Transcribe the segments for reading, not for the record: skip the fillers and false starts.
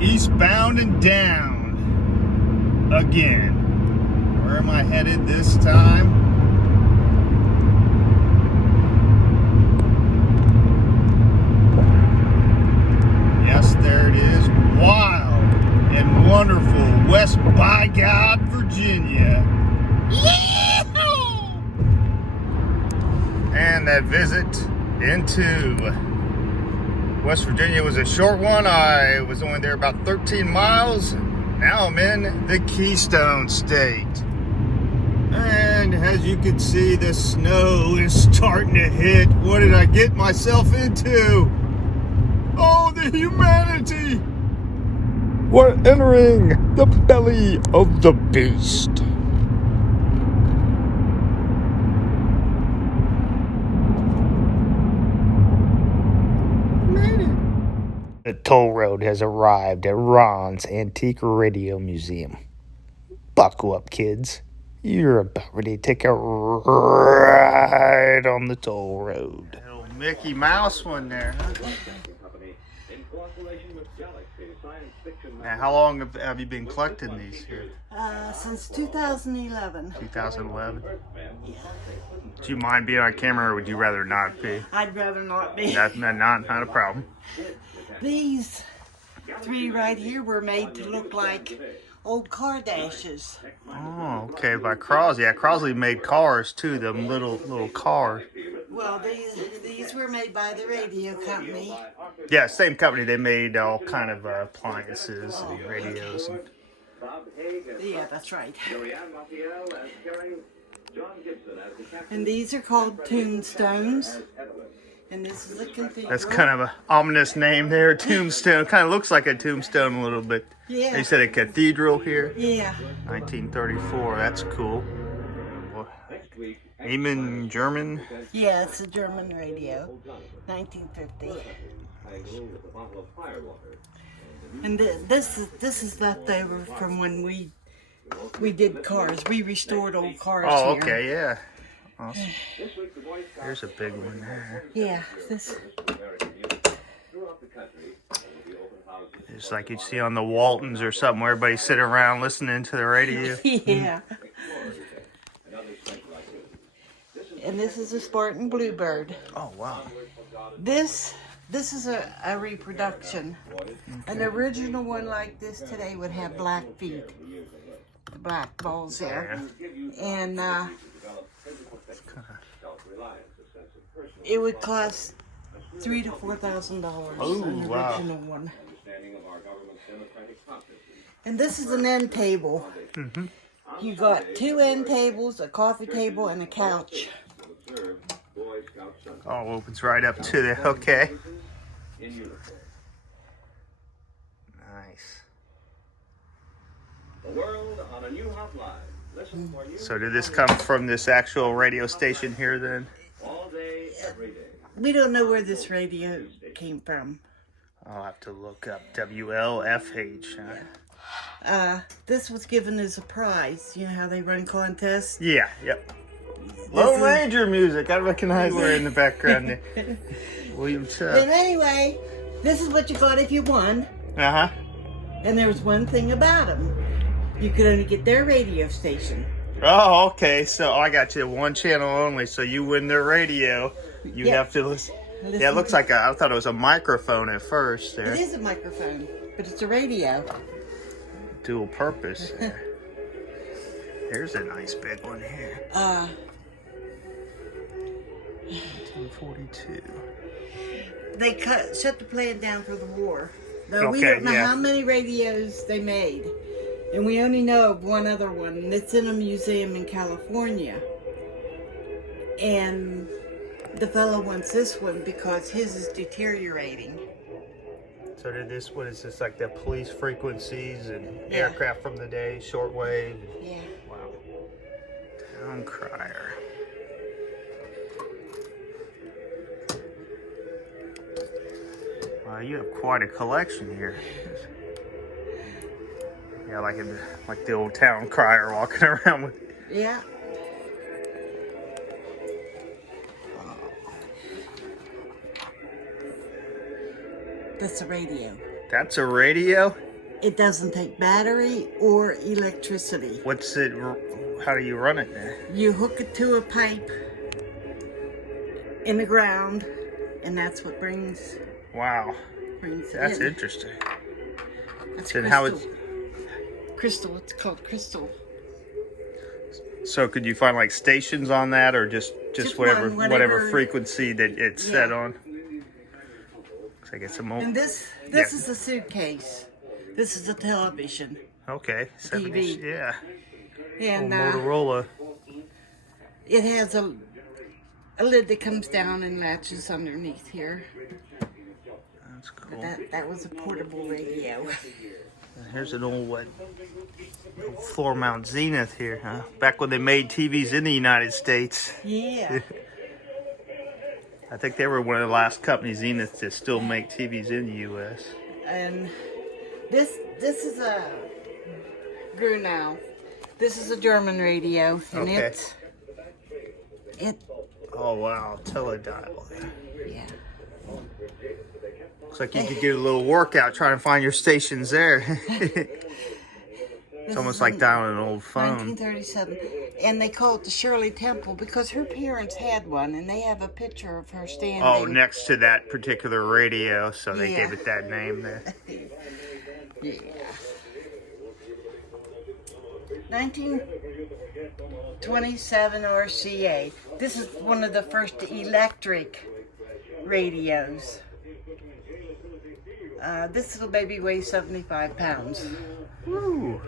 Eastbound and down again. Where am I headed this time? Yes, there it is. Wild and wonderful West by God, Virginia. Yee-hoo! And that visit into West Virginia was a short one. I was only there about 13 miles. Now I'm in the Keystone State. And as you can see, the snow is starting to hit. What did I get myself into? Oh, the humanity! We're entering the belly of the beast. The toll road has arrived at Ron's Antique Radio Museum. Buckle up, kids. You're about ready to take a ride on the toll road. Little Mickey Mouse one there, huh? Now, how long have you been collecting these here? Since 2011. 2011? Do you mind being on camera, or would you rather not be? I'd rather not be. Not a problem. These three right here were made to look like old car dashes. Oh, okay, by Crosley. Yeah, Crosley made cars too, them little cars. Well, these were made by the radio company. Yeah, same company. They made all kind of appliances and radios. And... Yeah, that's right. And these are called tombstones. And this is a cathedral. That's kind of an ominous name there, Tombstone. Kind of looks like a tombstone a little bit. Yeah. They said a cathedral here. Yeah. 1934. That's cool. Amen, German. Yeah, it's a German radio. 1950. And this is left over from when we did cars. We restored old cars Oh, here. okay, yeah. Awesome. There's a big one there. Yeah, this. It's like you'd see on the Waltons or something, where everybody's sitting around listening to the radio. Yeah. And this is a Spartan Bluebird. Oh, wow. This is a reproduction. An original one like this today would have black feet. The black balls there. And it would cost $3,000 to $4,000. Oh, an wow. original one. And this is an end table. Mm-hmm. You got two end tables, a coffee table, and a couch. Oh, opens right up to the, okay. Nice. So did this come from this actual radio station here then? We don't know where this radio came from. I'll have to look up WLFH. This was given as a prize. You know how they run contests? Yeah, yep. Lone Ranger music. I recognize her in the background there. William Chubb. And anyway, this is what you got if you won. Uh-huh. And there was one thing about them. You could only get their radio station. Oh, okay. So I got you one channel only. So you win their radio. You have to listen. Yeah, it looks like I thought it was a microphone at first there. It is a microphone, but it's a radio. Dual purpose there. Here's a nice big one here. 1942. They shut the plant down for the war. Though we Okay, don't know yeah. how many radios they made. And we only know of one other one, and it's in a museum in California. And the fellow wants this one because his is deteriorating. So did this, what is this, like the police frequencies and Yeah. aircraft from the day, shortwave? Yeah. Wow. Town crier. Wow, you have quite a collection here. Yeah, like the old town crier walking around with. Yeah. That's a radio. That's a radio? It doesn't take battery or electricity. What's it? How do you run it there? You hook it to a pipe in the ground, and that's what brings Wow, it that's in. interesting. That's Then crystal. how it's Crystal. It's called crystal. so? Could you find like stations on that, or just whatever one, whatever frequency that it's set Yeah. on? Looks like it's a And this is a suitcase. This is a television. Okay, 70s, TV. yeah. And Motorola. it has a lid that comes down and latches underneath here. That's cool. That was a portable radio. Here's an old floor mount Zenith here, huh? Back when they made TVs in the United States. Yeah. I think they were one of the last companies, Zenith, to still make TVs in the U.S. And this is a Grunau. This is a German radio, and Okay. it Oh wow, teledial. yeah. Looks like you could get a little workout trying to find your stations there. It's almost like dialing an old phone. 1937, and they call it the Shirley Temple because her parents had one, and they have a picture of her standing. Oh, next to that particular radio, so they Yeah. gave it that name there. Yeah. 1927 RCA. This is one of the first electric radios. This little baby weighs 75 pounds. Woo.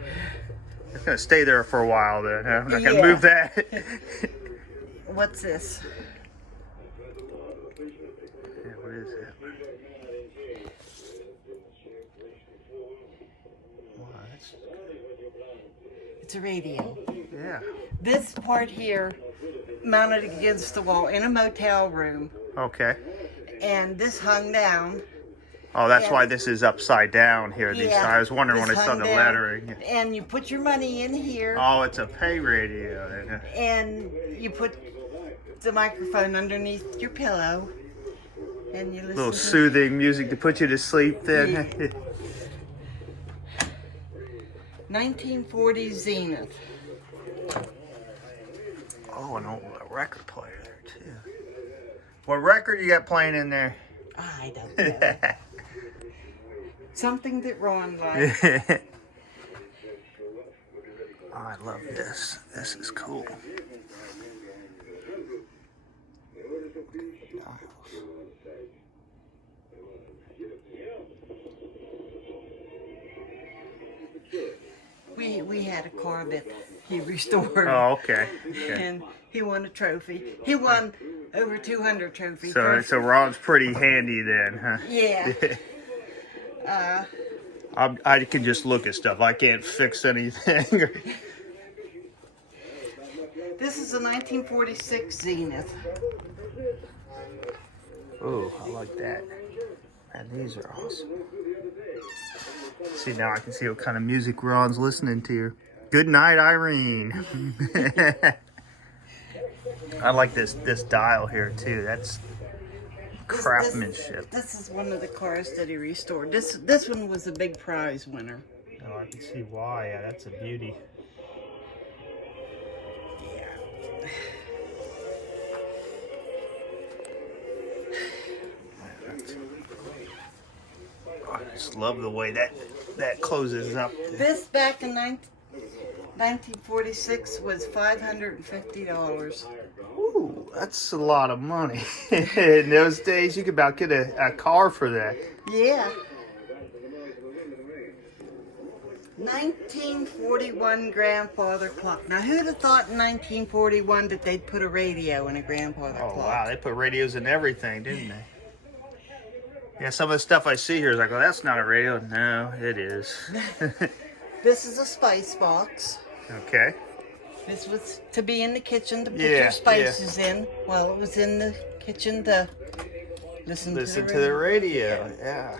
It's gonna stay there for a while then, huh? I'm not gonna Yeah. move that. What's this? Yeah, what is that? Wow, that's... It's a radio. Yeah. This part here mounted against the wall in a motel room, Okay. and this hung down. Oh, that's Yeah. why this is upside down here. I was wondering when this I saw hung the down, lettering. And you put your money in here, Oh, it's a pay radio. and you put the microphone underneath your pillow, and you A listen little to soothing music to put you to sleep then. Yeah. 1940 Zenith. Oh, an old record player there too. What record you got playing in there? I don't know. Something that Ron liked. Oh, I love this. This is cool. We had a car that he restored. Oh, okay. Okay. And he won a trophy. He won over 200 trophies. So Ron's pretty handy then, huh? Yeah. I can just look at stuff. I can't fix anything. This is a 1946 Zenith. Oh, I like that. And these are awesome. See, now I can see what kind of music Ron's listening to. Good night, Irene. I like this dial here too. That's craftsmanship. This is one of the cars that he restored. This one was a big prize winner. Oh, I can see why. Yeah, that's a beauty. I just love the way that closes up. This back in 1946 was $550. Ooh, that's a lot of money. In those days, you could about get a car for that. Yeah. 1941 grandfather clock. Now, who'd have thought in 1941 that they'd put a radio in a grandfather Oh, clock? wow. They put radios in everything, didn't they? Yeah, some of the stuff I see here is like, well, that's not a radio. No, it is. This is a spice box. Okay. This was to be in the kitchen to put Yeah, your spices in while it was in the kitchen to listen Listen to the radio. Yeah.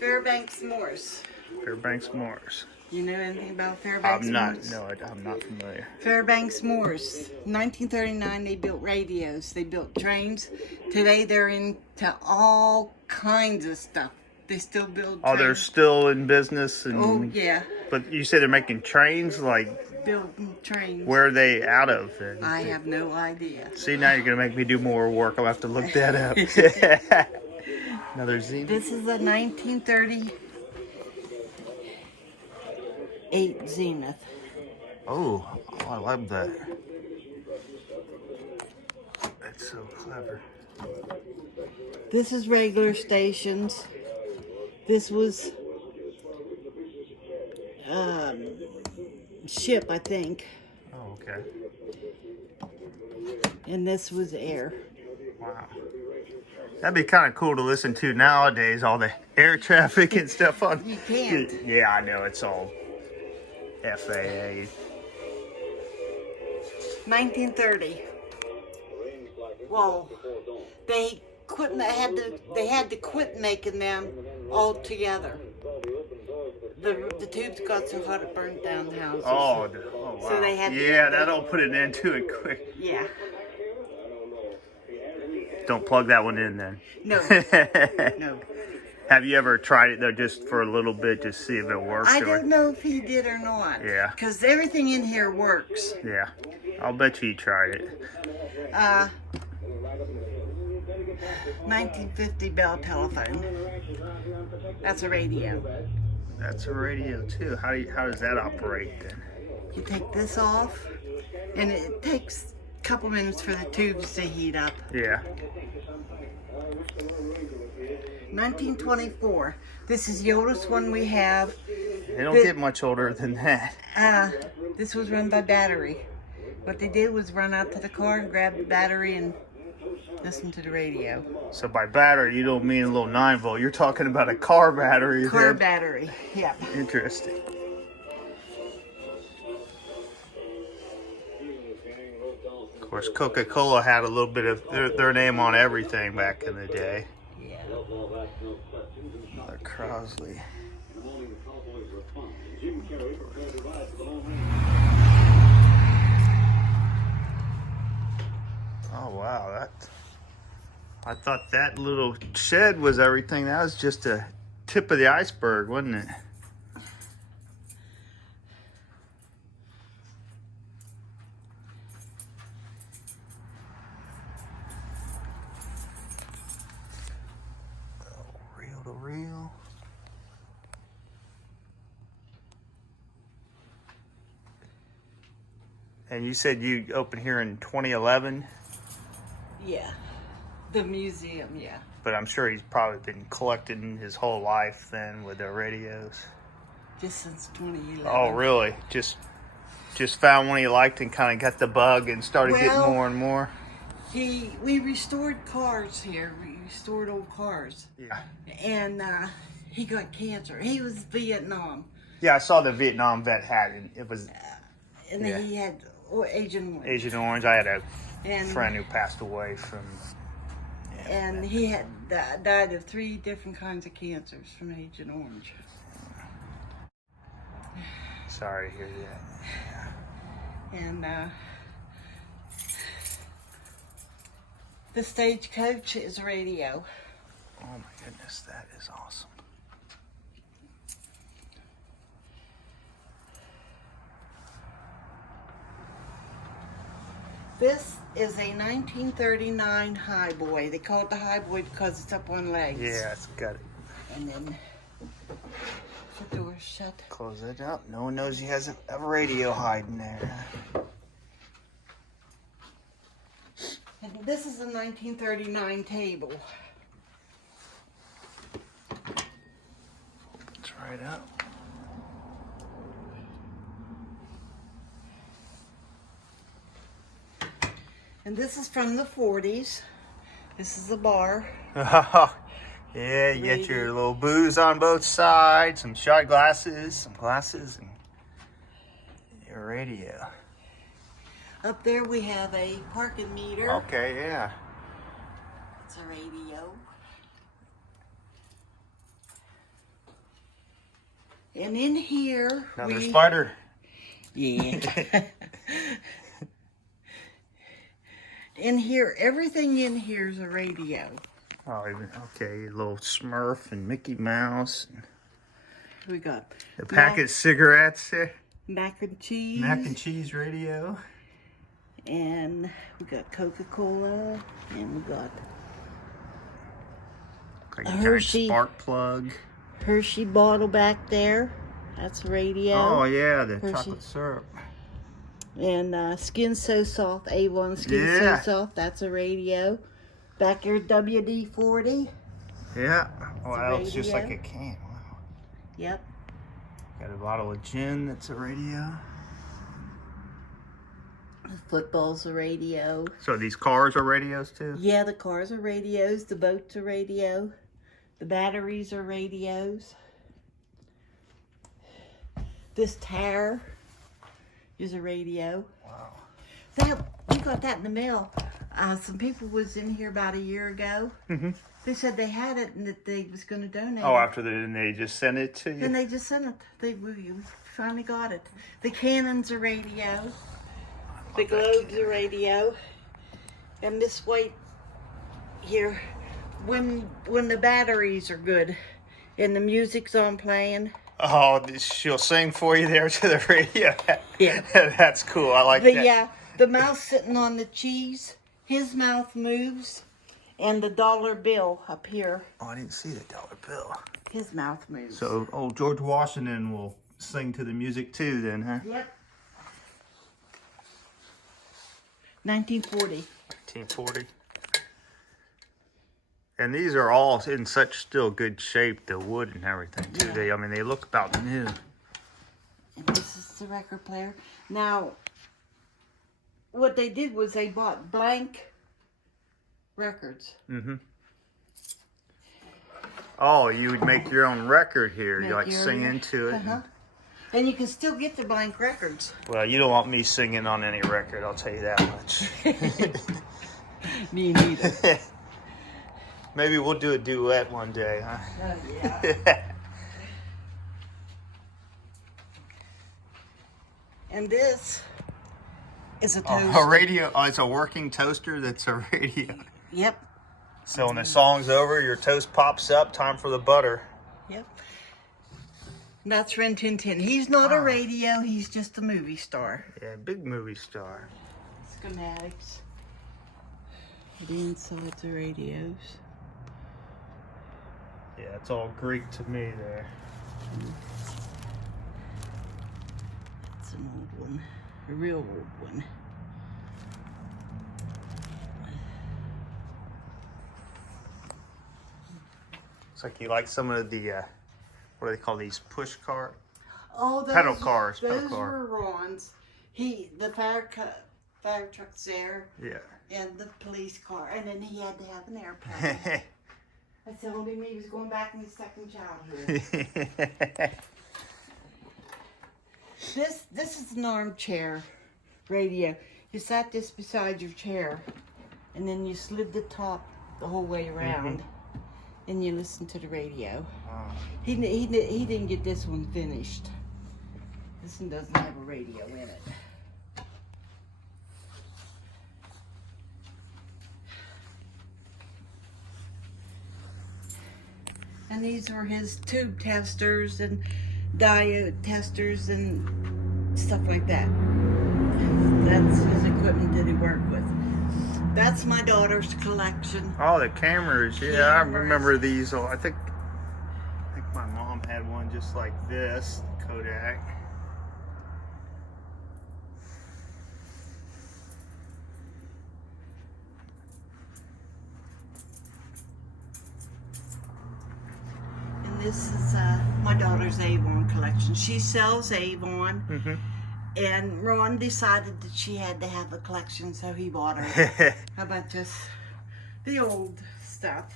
Fairbanks Morse. Fairbanks Morse. You know anything about Fairbanks I'm not. Morse? No, I'm not familiar. Fairbanks Morse. 1939, they built radios. They built trains. Today, they're into all kinds of stuff. They still build Oh, they're trains. still in business. And, Oh, yeah. But you say they're making trains? Like, Building trains. where are they out of then? I have no idea. See, now you're going to make me do more work. I'll have to look that up. Another Zenith. This is a 1938 Zenith. Oh, I love that. That's so clever. This is regular stations. This was ship, I think. Oh, okay. And this was air. Wow. That'd be kind of cool to listen to nowadays, all the air traffic and stuff on. You can't. Yeah, I know, it's all FAA. 1930. Well, they couldn't. They had to quit making them altogether. The tubes got so hot it burned down the houses. Oh, wow. So they had to- yeah, that'll put an end to it quick. Yeah. Don't plug that one in then. No. No. Have you ever tried it though, just for a little bit, to see if it works? I don't know if he did or not. Yeah. Because everything in here works. Yeah, I'll bet you tried it. 1950 Bell telephone. That's a radio. That's a radio too. How does that operate then? You take this off, and it takes a couple minutes for the tubes to heat up. Yeah. 1924. This is the oldest one we have. They don't get much older than that. This was run by battery. What they did was run out to the car and grab the battery and listen to the radio. So by battery, you don't mean a little 9-volt. You're talking about a car battery. Car then. battery, yeah. Interesting. Of course, Coca-Cola had a little bit of their name on everything back in the day. Yeah. Mother Crosley. Oh wow, I thought that little shed was everything. That was just a tip of the iceberg, wasn't it? Reel to reel. And you said you opened here in 2011? Yeah. The museum, yeah. But I'm sure he's probably been collecting his whole life then with the radios. Just since 2011. Oh, really? Just found one he liked and kind of got the bug and started getting more and more? We restored cars here. We restored old cars. Yeah. And he got cancer. He was Vietnam. Yeah, I saw the Vietnam vet hat, and it was And Yeah. he had Agent Orange. Agent Orange. I had a And- friend who passed away from... And he had died of 3 different kinds of cancers from Agent Orange. Sorry to hear that. And the Stagecoach is radio. Oh my goodness, that is awesome. This is a 1939 Highboy. They call it the Highboy because it's up on legs. Yeah, it's got it. And then the door's shut. Close it up. No one knows he has a radio hiding there. And this is a 1939 table. It's right up. And this is from the 40s. This is the bar. Yeah, you get your little booze on both sides, some shot glasses, and your radio. Up there we have a parking meter. Okay, yeah. It's a radio. And in here, Another spider. Yeah. In here, everything in here is a radio. Oh, even okay. Little Smurf and Mickey Mouse. We got A packet of cigarettes. mac and cheese. Mac and cheese radio. And we got Coca-Cola. And we got Like a a giant Hershey. spark plug. Hershey bottle back there. That's a radio. Oh yeah, the Hershey. chocolate syrup. And Skin So Soft, A1 Skin Yeah. So Soft. That's a radio. Back here, WD-40. Yeah. Wow, it's just radio. like a can. Wow. Yep. Got a bottle of gin. That's a radio. The football's a radio. So these cars are radios too. Yeah, the cars are radios. The boats are radio. The batteries are radios. This tower is a radio. Wow. We got that in the mail. Some people was in here about a year ago. Mm-hmm. They said they had it and that they was going to donate Oh, it. after they just sent it to you. And they just sent it. We finally got it. The cannons are radio. The globes are radio. And this white here, when the batteries are good and the music's on playing. Oh, she'll sing for you there to the radio. Yeah. That's cool. I like that. The mouse sitting on the cheese, his mouth moves, and the dollar bill up here, Oh, I didn't see the dollar bill. his mouth moves. So, George Washington will sing to the music too, then, huh? Yep. 1940. 1940. And these are all in such still good shape, the wood and everything too. Yeah. They look about new. And this is the record player. Now, what they did was they bought blank records. Mm-hmm. Oh, you would make your own record here. You Make like your sing own- into it. Uh-huh. And you can still get the blank records. Well, you don't want me singing on any record, I'll tell you that much. Me neither. Maybe we'll do a duet one day, huh? Oh, yeah. And this is a toaster. A radio. Oh, it's a working toaster that's a radio. Yep. So when the song's over, your toast pops up. Time for the butter. Yep. And that's Rin Tin Tin. He's not a radio, he's just a movie star. Yeah, big movie star. Schematics. The insides of radios. Yeah, it's all Greek to me there. It's an old one. A real old one. Looks like you like some of the, what do they call these? Push cart? Oh, those, Pedal cars, pedal Those car. were Ron's. The fire truck's there, Yeah. and the police car, and then he had to have an airplane. I told him he was going back in his second childhood. This is an armchair radio. You sat this beside your chair, and then you slid the top the whole way around, and you listened to the radio. He didn't get this one finished. This one doesn't have a radio in it. And these were his tube testers and diode testers and stuff like that. That's his equipment that he worked with. That's my daughter's collection. Oh, the cameras. Yeah, I Cameras. remember these. Oh, I think my mom had one just like this, Kodak. And this is my daughter's Avon collection. She sells Avon. Mm-hmm. And Ron decided that she had to have a collection, so he bought her a bunch of the old stuff.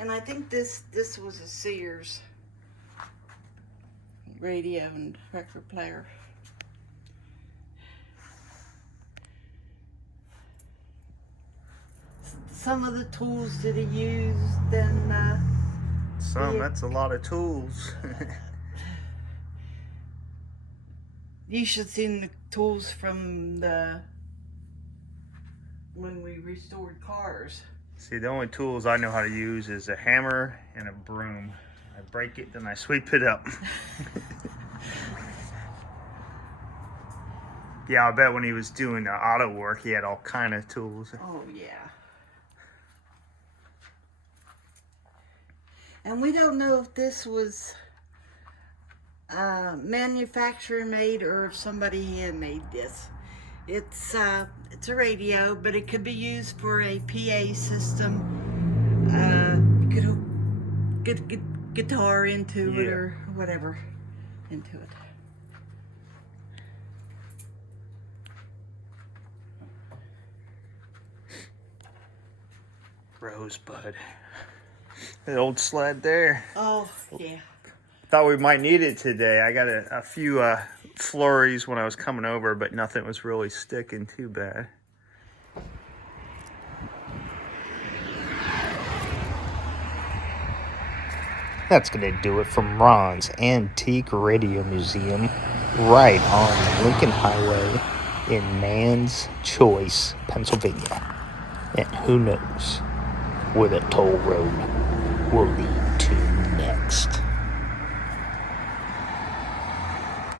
And I think this was a Sears radio and record player. some of the tools that he used, and That's a lot of tools. you should have seen the tools from when we restored cars. See, the only tools I know how to use is a hammer and a broom. I break it, then I sweep it up. Yeah, I bet when he was doing the auto work, he had all kind of tools. Oh, yeah. And we don't know if this was manufacturer made or if somebody handmade this. It's a radio, but it could be used for a PA system. You could get a guitar into it or whatever into it. Rosebud. The old sled there. Oh, yeah. Thought we might need it today. I got a few flurries when I was coming over, but nothing was really sticking too bad. That's going to do it from Ron's Antique Radio Museum, right on the Lincoln Highway in Man's Choice, Pennsylvania. And who knows where the toll road will lead to next.